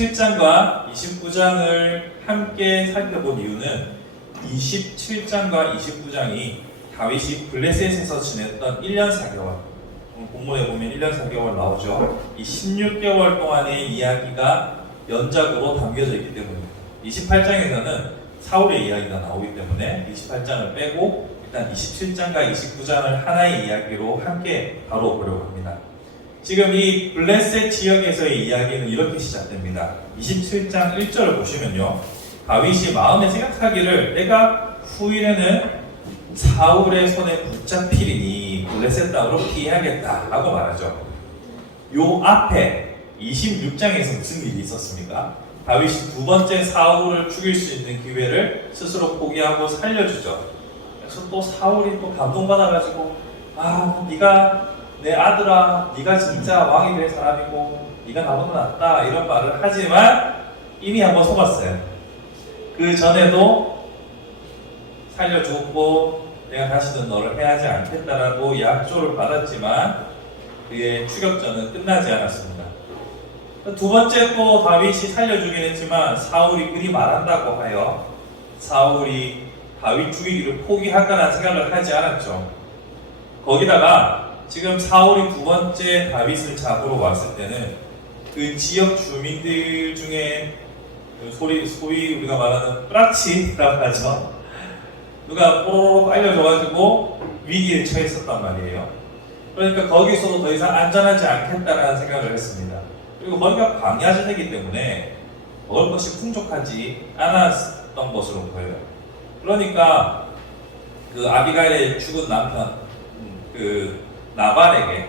27장과 29장을 함께 살펴본 이유는 27장과 29장이 다윗이 블레셋에서 지냈던 1년 4개월, 본문에 보면 1년 4개월 나오죠. 이 16개월 동안의 이야기가 연작으로 담겨져 있기 때문입니다. 28장에서는 사울의 이야기가 나오기 때문에 28장을 빼고 일단 27장과 29장을 하나의 이야기로 함께 다뤄보려고 합니다. 지금 이 블레셋 지역에서의 이야기는 이렇게 시작됩니다. 27장 1절을 보시면요, 다윗이 마음에 생각하기를 내가 후일에는 사울의 손에 붙잡히리니 블레셋 땅으로 피해야겠다 라고 말하죠. 요 앞에 26장에서 무슨 일이 있었습니까? 다윗이 두 번째 사울을 죽일 수 있는 기회를 스스로 포기하고 살려주죠. 그래서 또 사울이 또 감동받아가지고 네가 내 아들아, 네가 진짜 왕이 될 사람이고 네가 나보다 낫다 이런 말을 하지만 이미 한번 속았어요. 그 전에도 살려주고 내가 다시는 너를 해하지 않겠다라고 약조를 받았지만 그의 추격전은 끝나지 않았습니다. 두 번째 또 다윗이 살려주긴 했지만 사울이 그리 말한다고 하여 사울이 다윗 죽이기를 포기할까라는 생각을 하지 않았죠. 거기다가 지금 사울이 두 번째 다윗을 잡으러 왔을 때는 그 지역 주민들 중에 소위 우리가 말하는 뿌라치라고 하죠. 누가 뽀로로 알려줘가지고 위기에 처했었단 말이에요. 그러니까 거기서도 더 이상 안전하지 않겠다라는 생각을 했습니다. 그리고 거기가 광야지대이기 때문에 먹을 것이 풍족하지 않았던 것으로 보여요. 그러니까 그 아비가일의 죽은 남편 그 나발에게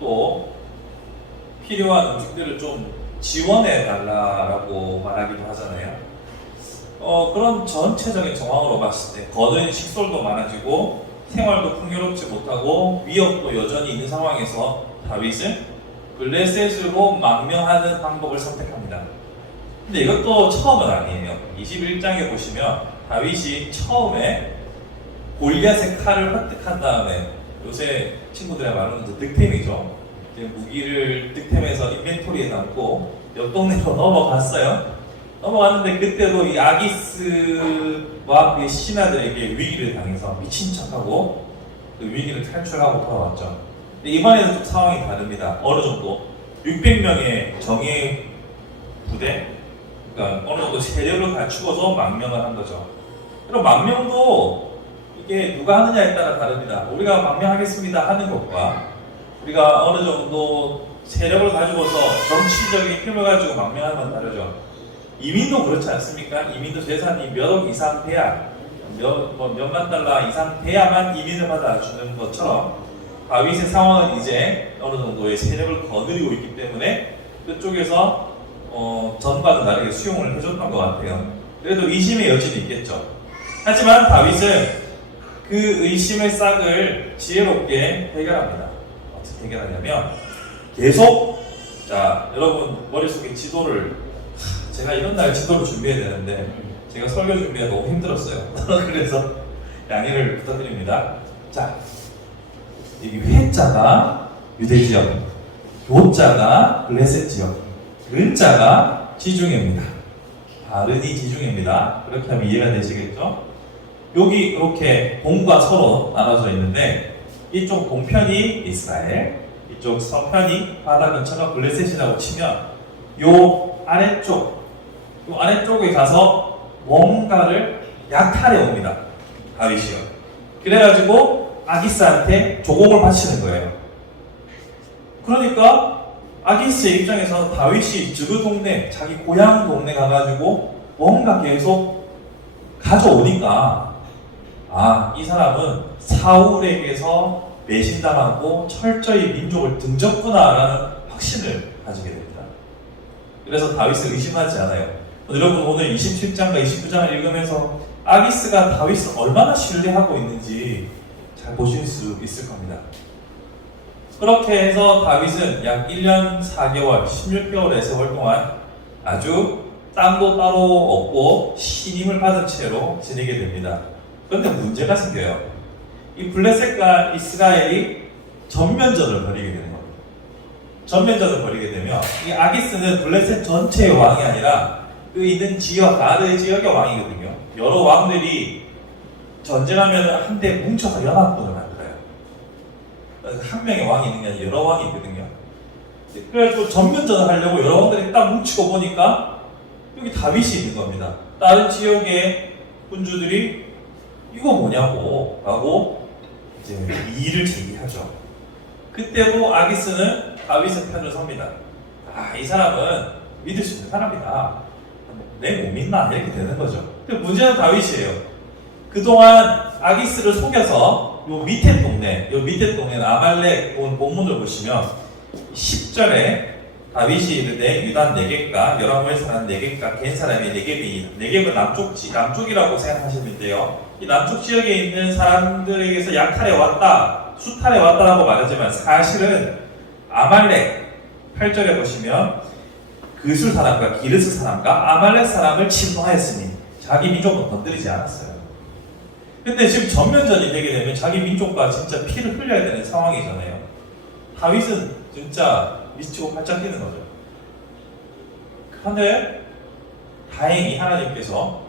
또 필요한 음식들을 좀 지원해 달라라고 말하기도 하잖아요. 그런 전체적인 정황으로 봤을 때 거둔 식솔도 많아지고 생활도 풍요롭지 못하고 위협도 여전히 있는 상황에서 다윗은 블레셋으로 망명하는 방법을 선택합니다. 근데 이것도 처음은 아니에요. 21장에 보시면 다윗이 처음에 골리앗의 칼을 획득한 다음에, 요새 친구들의 말로는 득템이죠. 무기를 득템해서 인벤토리에 담고 옆 동네로 넘어갔어요. 넘어갔는데 그때도 이 아기스와 그의 신하들에게 위기를 당해서 미친 척하고 그 위기를 탈출하고 돌아왔죠. 근데 이번에는 좀 상황이 다릅니다. 어느 정도 600명의 정예 부대, 그러니까 어느 정도 세력을 갖추어서 망명을 한 거죠. 그럼 망명도 이게 누가 하느냐에 따라 다릅니다. 우리가 망명하겠습니다 하는 것과 우리가 어느 정도 세력을 가지고서 정치적인 힘을 가지고 망명하는 건 다르죠. 이민도 그렇지 않습니까? 이민도 재산이 몇억 이상 돼야, 몇만 달러 이상 돼야만 이민을 받아주는 것처럼 다윗의 상황은 이제 어느 정도의 세력을 거느리고 있기 때문에 그쪽에서 전과는 다르게 수용을 해줬던 것 같아요. 그래도 의심의 여지는 있겠죠. 하지만 다윗은 그 의심의 싹을 지혜롭게 해결합니다. 어떻게 해결하냐면 계속, 자, 여러분 머릿속에 지도를, 제가 이런 날 지도를 준비해야 되는데 제가 설교 준비가 너무 힘들었어요. 그래서 양해를 부탁드립니다. 자, 여기 회자가 유대 지역, 요자가 블레셋 지역, 은자가 지중해입니다. 바르니 지중해입니다. 그렇게 하면 이해가 되시겠죠? 여기 이렇게 동과 서로 나눠져 있는데 이쪽 동편이 이스라엘, 이쪽 서편이 바다 근처가 블레셋이라고 치면 요 아래쪽에 가서 뭔가를 약탈해 옵니다. 다윗이요. 그래가지고 아기스한테 조공을 바치는 거예요. 그러니까 아기스의 입장에서 다윗이 그 동네, 자기 고향 동네 가가지고 뭔가 계속 가져오니까 이 사람은 사울에게서 배신당하고 철저히 민족을 등졌구나라는 확신을 가지게 됩니다. 그래서 다윗을 의심하지 않아요. 여러분 오늘 27장과 29장을 읽으면서 아기스가 다윗을 얼마나 신뢰하고 있는지 잘 보실 수 있을 겁니다. 그렇게 해서 다윗은 약 1년 4개월, 16개월의 세월 동안 아주 땀도 따로 없고 신임을 받은 채로 지내게 됩니다. 그런데 문제가 생겨요. 이 블레셋과 이스라엘이 전면전을 벌이게 되는 겁니다. 전면전을 벌이게 되면 뭐냐면요. 이 아기스는 블레셋 전체의 왕이 아니라 그 있는 지역, 가드 지역의 왕이거든요. 여러 왕들이 전쟁하면 한데 뭉쳐서 연합군을 만들어요. 한 명의 왕이 있는 게 아니라 여러 왕이 있거든요. 그래가지고 전면전을 하려고 여러 왕들이 딱 뭉치고 보니까 여기 다윗이 있는 겁니다. 다른 지역의 군주들이 이거 뭐냐고 하고 이제 이의를 제기하죠. 그때도 아기스는 다윗의 편을 섭니다. 아, 이 사람은 믿을 수 있는 사람이다. 내 못 믿나? 이렇게 되는 거죠. 근데 문제는 다윗이에요. 그동안 아기스를 속여서 요 밑에 동네는 아말렉 본문을 보시면 10절에 다윗이 이르되 유다 네겝과 여라무엘 사람 네겝과 겐 사람이 네겝이니라. 네겝은 남쪽이라고 생각하시면 돼요. 이 남쪽 지역에 있는 사람들에게서 약탈해 왔다, 수탈해 왔다라고 말하지만 사실은 아말렉 8절에 보시면 그술 사람과 기르스 사람과 아말렉 사람을 침노하였으니 자기 민족은 건드리지 않았어요. 근데 지금 전면전이 되게 되면 자기 민족과 진짜 피를 흘려야 되는 상황이잖아요. 다윗은 진짜 미치고 팔짝 뛰는 거죠. 그런데 다행히 하나님께서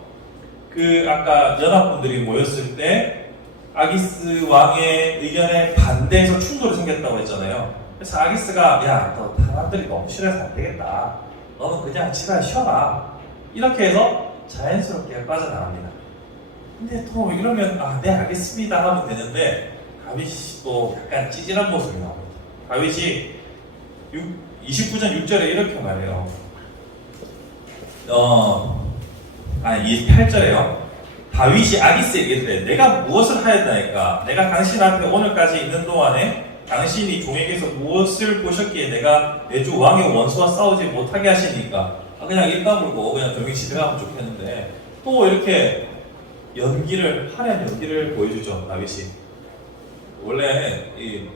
그 아까 연합군들이 모였을 때 아기스 왕의 의견에 반대해서 충돌이 생겼다고 했잖아요. 그래서 아기스가 야, 너 사람들이 너무 싫어서 안 되겠다. 너는 그냥 집에 쉬어라. 이렇게 해서 자연스럽게 빠져나갑니다. 근데 또 이러면 네 알겠습니다 하면 되는데 다윗이 또 약간 찌질한 모습이 나옵니다. 다윗이 29장 6절에 이렇게 말해요. 28절에요. 다윗이 아기스에게 이르되 내가 무엇을 하였나이까? 내가 당신 앞에 오늘까지 있는 동안에 당신이 종에게서 무엇을 보셨기에 내가 내 주 왕의 원수와 싸우지 못하게 하시니까 그냥 입 다물고 그냥 조용히 집에 가면 좋겠는데 또 이렇게 화려한 연기를 보여주죠. 다윗이 원래 이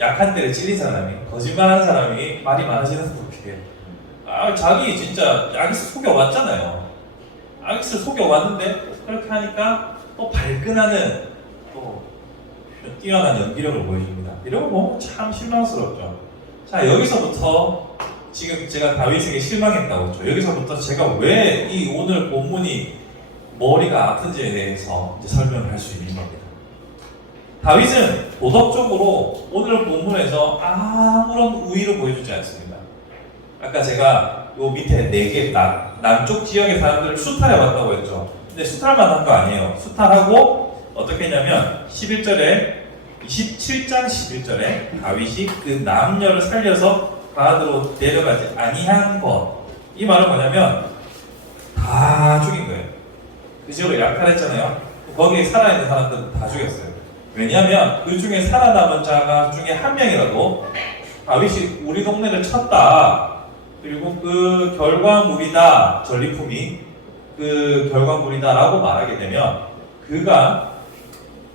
약한 데를 찔린 사람이 거짓말하는 사람이 말이 많아지는 그렇게 자기 진짜 아기스 속여왔잖아요. 아기스 속여왔는데 그렇게 하니까 또 발끈하는 또 뛰어난 연기력을 보여줍니다. 이런 거 보면 참 실망스럽죠. 자, 여기서부터 지금 제가 다윗에게 실망했다고 했죠. 여기서부터 제가 왜 이 오늘 본문이 머리가 아픈지에 대해서 이제 설명을 할 수 있는 겁니다. 다윗은 도덕적으로 오늘 본문에서 아무런 우위를 보여주지 않습니다. 아까 제가 요 밑에 4개 남쪽 지역의 사람들을 수탈해 왔다고 했죠. 근데 수탈만 한 거 아니에요. 수탈하고 어떻게 했냐면 27장 11절에 다윗이 그 남녀를 살려서 가드로 데려가지 아니한 것. 이 말은 뭐냐면 다 죽인 거예요. 그 지역을 약탈했잖아요. 거기에 살아있는 사람들은 다 죽였어요. 왜냐하면 그 중에 살아남은 자가 중에 한 명이라도 다윗이 우리 동네를 쳤다. 그리고 그 결과물이다. 전리품이 그 결과물이다라고 말하게 되면 그가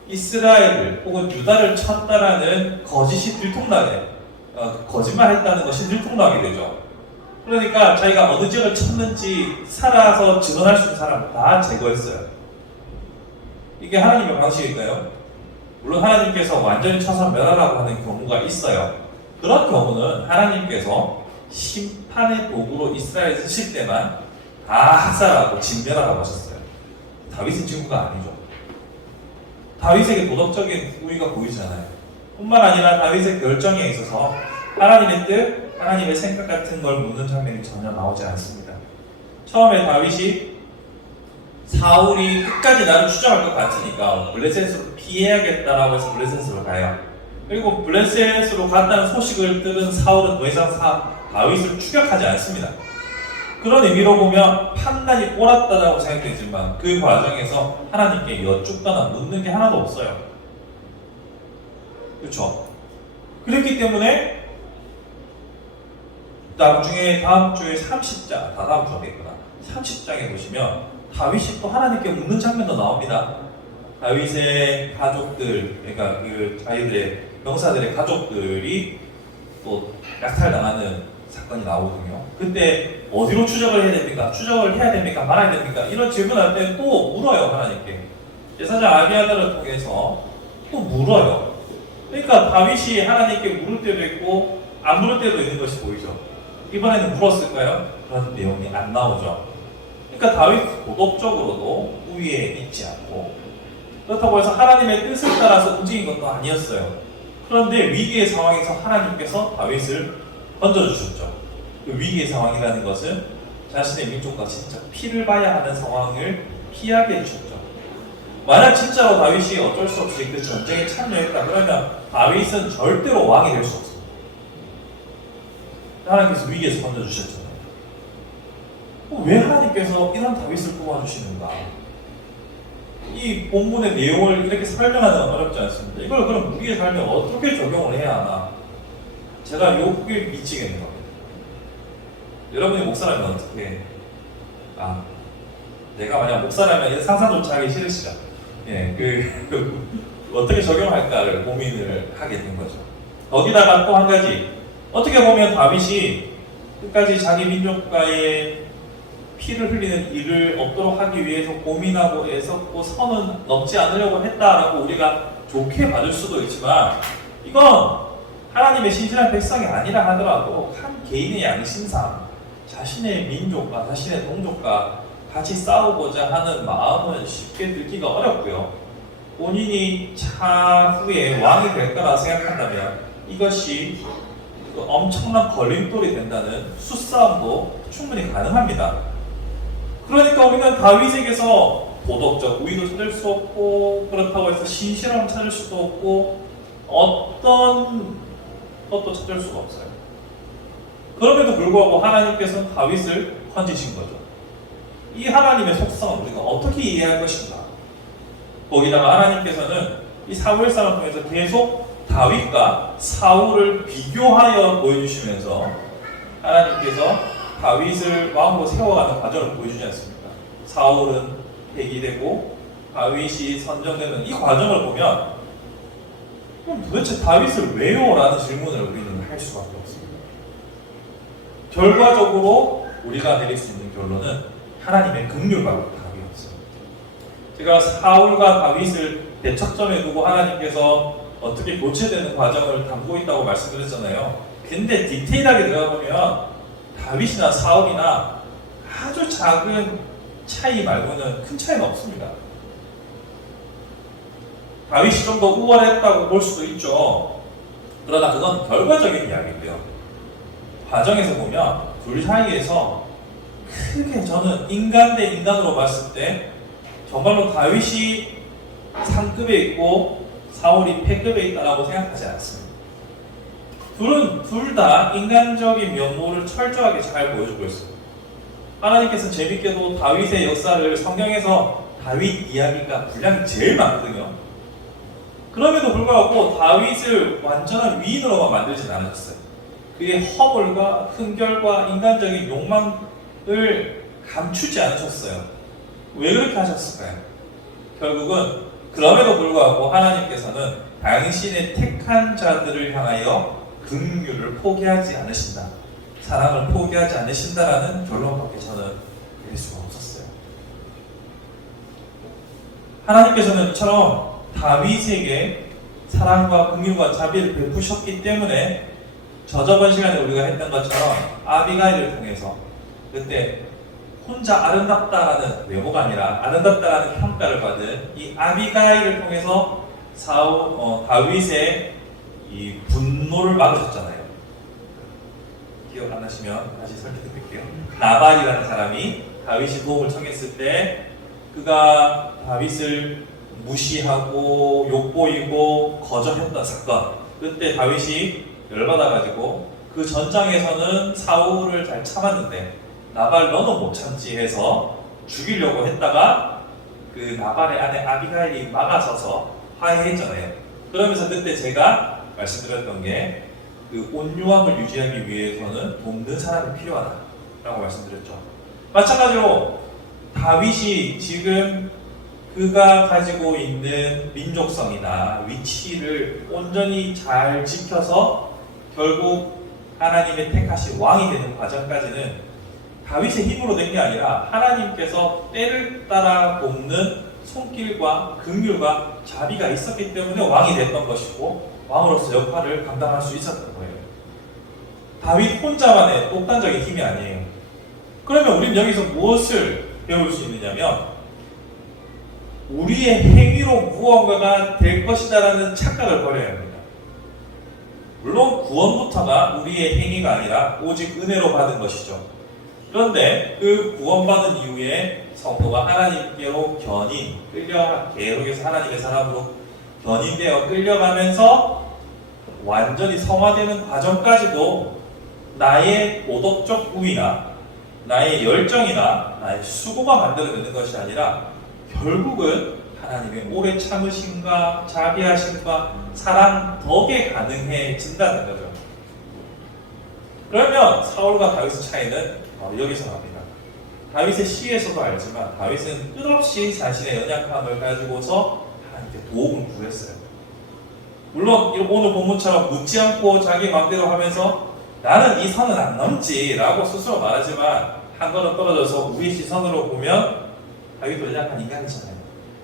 이스라엘을 혹은 유다를 쳤다라는 거짓이 들통나게 거짓말했다는 것이 들통나게 되죠. 그러니까 자기가 어느 지역을 쳤는지 살아서 증언할 수 있는 사람을 다 제거했어요. 이게 하나님의 방식일까요? 물론 하나님께서 완전히 쳐서 멸하라고 하는 경우가 있어요. 그런 경우는 하나님께서 심판의 도구로 이스라엘을 쓰실 때만 다 학살하고 진멸하라고 하셨어요. 다윗의 친구가 아니죠. 다윗에게 도덕적인 우위가 보이잖아요. 뿐만 아니라 다윗의 결정에 있어서 하나님의 뜻, 하나님의 생각 같은 걸 묻는 장면이 전혀 나오지 않습니다. 처음에 다윗이 사울이 끝까지 나를 추적할 것 같으니까 블레셋으로 피해야겠다라고 해서 블레셋으로 가요. 그리고 블레셋으로 간다는 소식을 들은 사울은 더 이상 다윗을 추격하지 않습니다. 그런 의미로 보면 판단이 옳았다고 생각되지만 그 과정에서 하나님께 여쭙거나 묻는 게 하나도 없어요. 그렇죠? 그렇기 때문에 다음 주에 30장, 다음 주 하겠구나. 30장에 보시면 다윗이 또 하나님께 묻는 장면도 나옵니다. 다윗의 가족들, 그러니까 그 자기들의 병사들의 가족들이 또 약탈당하는 사건이 나오거든요. 그때 어디로 추적을 해야 됩니까? 추적을 해야 됩니까? 말아야 됩니까? 이런 질문할 때 또 물어요, 하나님께. 제사장 아비아다를 통해서 또 물어요. 그러니까 다윗이 하나님께 물을 때도 있고 안 물을 때도 있는 것이 보이죠. 이번에는 물었을까요? 그런 내용이 안 나오죠. 그러니까 다윗 도덕적으로도 우위에 있지 않고, 그렇다고 해서 하나님의 뜻을 따라서 움직인 것도 아니었어요. 그런데 위기의 상황에서 하나님께서 다윗을 던져주셨죠. 그 위기의 상황이라는 것은 자신의 민족과 진짜 피를 봐야 하는 상황을 피하게 해주셨죠. 만약 진짜로 다윗이 어쩔 수 없이 그 전쟁에 참여했다 그러면 다윗은 절대로 왕이 될 수 없습니다. 하나님께서 위기에서 던져주셨잖아요. 왜 하나님께서 이런 다윗을 뽑아주시는가? 이 본문의 내용을 이렇게 설명하는 건 어렵지 않습니다. 이걸 그럼 우리의 삶에 어떻게 적용을 해야 하나? 제가 요게 미치겠는 겁니다. 여러분이 목사라면 어떻게? 내가 만약 목사라면 이런 상상조차 하기 싫으시죠? 예, 어떻게 적용할까를 고민을 하게 된 거죠. 거기다가 또 한 가지, 어떻게 보면 다윗이 끝까지 자기 민족과의 피를 흘리는 일을 없도록 하기 위해서 고민하고 애썼고 선은 넘지 않으려고 했다라고 우리가 좋게 봐줄 수도 있지만, 이건 하나님의 신실한 백성이 아니라 하더라도 한 개인의 양심상 자신의 민족과 자신의 동족과 같이 싸우고자 하는 마음은 쉽게 들기가 어렵고요. 본인이 차후에 왕이 될 거라 생각한다면 이것이 엄청난 걸림돌이 된다는 수싸움도 충분히 가능합니다. 그러니까 우리는 다윗에게서 도덕적 우위도 찾을 수 없고, 그렇다고 해서 신실함을 찾을 수도 없고, 어떤 것도 찾을 수가 없어요. 그럼에도 불구하고 하나님께서는 다윗을 건지신 거죠. 이 하나님의 속성을 우리가 어떻게 이해할 것인가? 거기다가 하나님께서는 이 사무엘상을 통해서 계속 다윗과 사울을 비교하여 보여주시면서 하나님께서 다윗을 왕으로 세워가는 과정을 보여주지 않습니까? 사울은 폐기되고 다윗이 선정되는 이 과정을 보면, 그럼 도대체 다윗을 왜요? 라는 질문을 우리는 할 수밖에 없습니다. 결과적으로 우리가 내릴 수 있는 결론은 하나님의 긍휼과 답이 없습니다. 제가 사울과 다윗을 대척점에 두고 하나님께서 어떻게 교체되는 과정을 담고 있다고 말씀드렸잖아요. 근데 디테일하게 들어가보면 다윗이나 사울이나 아주 작은 차이 말고는 큰 차이는 없습니다. 다윗이 좀 더 우월했다고 볼 수도 있죠. 그러나 그건 결과적인 이야기고요. 과정에서 보면 둘 사이에서 크게 저는 인간 대 인간으로 봤을 때 정말로 다윗이 상급에 있고 사울이 패급에 있다고 생각하지 않습니다. 둘은 둘 다 인간적인 면모를 철저하게 잘 보여주고 있습니다. 하나님께서 재밌게도 다윗의 역사를 성경에서 다윗 이야기가 분량이 제일 많거든요. 그럼에도 불구하고 다윗을 완전한 위인으로만 만들진 않으셨어요. 그의 허물과 흠결과 인간적인 욕망을 감추지 않으셨어요. 왜 그렇게 하셨을까요? 결국은 그럼에도 불구하고 하나님께서는 당신의 택한 자들을 향하여 긍휼을 포기하지 않으신다, 사랑을 포기하지 않으신다라는 결론밖에 저는 낼 수가 없었어요. 하나님께서는 이처럼 다윗에게 사랑과 긍휼과 자비를 베푸셨기 때문에 저번 시간에 우리가 했던 것처럼 아비가일을 통해서, 그때 혼자 아름답다라는 외모가 아니라 아름답다라는 평가를 받은 이 아비가일을 통해서 다윗의 이 분노를 막으셨잖아요. 기억 안 나시면 다시 설명드릴게요. 나발이라는 사람이 다윗이 도움을 청했을 때 그가 다윗을 무시하고 욕보이고 거절했던 사건, 그때 다윗이 열받아가지고 그 전장에서는 사울을 잘 참았는데 나발 너는 못 참지 해서 죽이려고 했다가 그 나발의 아내 아비가일이 막아서서 화해했잖아요. 그러면서 그때 제가 말씀드렸던 게 그 온유함을 유지하기 위해서는 돕는 사람이 필요하다라고 말씀드렸죠. 마찬가지로 다윗이 지금 그가 가지고 있는 민족성이나 위치를 온전히 잘 지켜서 결국 하나님의 택하신 왕이 되는 과정까지는 다윗의 힘으로 된 게 아니라 하나님께서 때를 따라 돕는 손길과 긍휼과 자비가 있었기 때문에 왕이 됐던 것이고 왕으로서 역할을 감당할 수 있었던 거예요. 다윗 혼자만의 독단적인 힘이 아니에요. 그러면 우리는 여기서 무엇을 배울 수 있느냐면 우리의 행위로 무언가가 될 것이다라는 착각을 버려야 합니다. 물론 구원부터가 우리의 행위가 아니라 오직 은혜로 받은 것이죠. 그런데 그 구원받은 이후에 성도가 하나님께로 계속해서 하나님의 사람으로 견인되어 끌려가면서 완전히 성화되는 과정까지도 나의 도덕적 우위나 나의 열정이나 나의 수고가 만들어내는 것이 아니라 결국은 하나님의 오래 참으심과 자비하심과 사랑 덕에 가능해진다는 거죠. 그러면 사울과 다윗의 차이는 바로 여기서 납니다. 다윗의 시에서도 알지만 다윗은 끝없이 자신의 연약함을 가지고서 하나님께 도움을 구했어요. 물론 오늘 본문처럼 묻지 않고 자기 마음대로 하면서 나는 이 선은 안 넘지 라고 스스로 말하지만 한 걸음 떨어져서 우리 시선으로 보면 다윗도 연약한 인간이잖아요.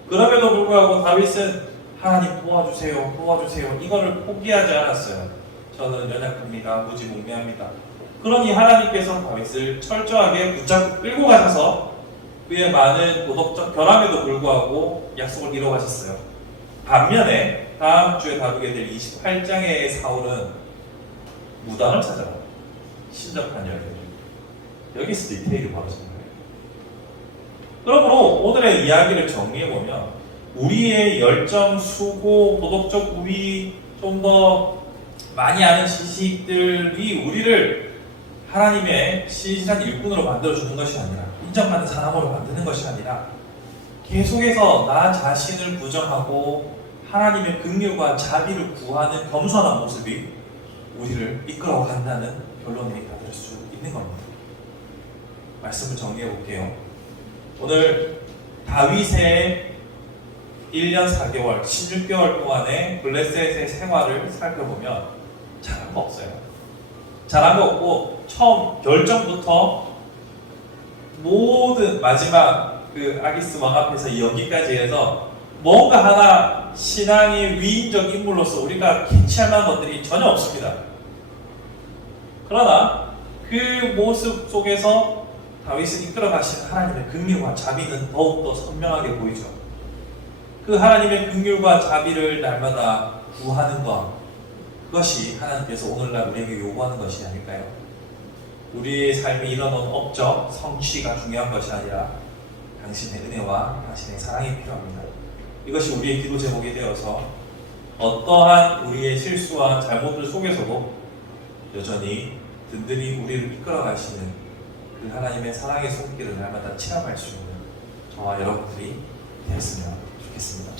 그럼에도 불구하고 다윗은 하나님 도와주세요 이거를 포기하지 않았어요. 저는 연약합니다. 무지몽매합니다. 그러니 하나님께서 다윗을 철저하게 붙잡고 끌고 가셔서 그의 많은 도덕적 결함에도 불구하고 약속을 이뤄가셨어요. 반면에 다음 주에 다루게 될 28장의 사울은 무당을 찾아라. 신접한 여인. 여기서 디테일이 벌어진 거예요. 그러므로 오늘의 이야기를 정리해보면 우리의 열정, 수고, 도덕적 우위, 좀 더 많이 아는 지식들이 우리를 하나님의 신실한 일꾼으로 만들어주는 것이 아니라 인정받는 사람으로 만드는 것이 아니라 계속해서 나 자신을 부정하고 하나님의 긍휼과 자비를 구하는 겸손한 모습이 우리를 이끌어간다는 결론을 받을 수 있는 겁니다. 말씀을 정리해 볼게요. 오늘 다윗의 1년 4개월, 16개월 동안의 블레셋의 생활을 살펴보면 잘한 거 없어요. 잘한 거 없고 처음 결정부터 모든 마지막 그 아기스 왕 앞에서 연기까지 해서 뭔가 하나 신앙의 위인적 인물로서 우리가 캐치할 만한 것들이 전혀 없습니다. 그러나 그 모습 속에서 다윗을 이끌어 가신 하나님의 긍휼과 자비는 더욱더 선명하게 보이죠. 그 하나님의 긍휼과 자비를 날마다 구하는 것, 그것이 하나님께서 오늘날 우리에게 요구하는 것이 아닐까요? 우리의 삶이 이뤄놓은 업적, 성취가 중요한 것이 아니라 당신의 은혜와 당신의 사랑이 필요합니다. 이것이 우리의 기도 제목이 되어서 어떠한 우리의 실수와 잘못들 속에서도 여전히 든든히 우리를 이끌어 가시는 그 하나님의 사랑의 손길을 날마다 체험할 수 있는 저와 여러분들이 되었으면 좋겠습니다.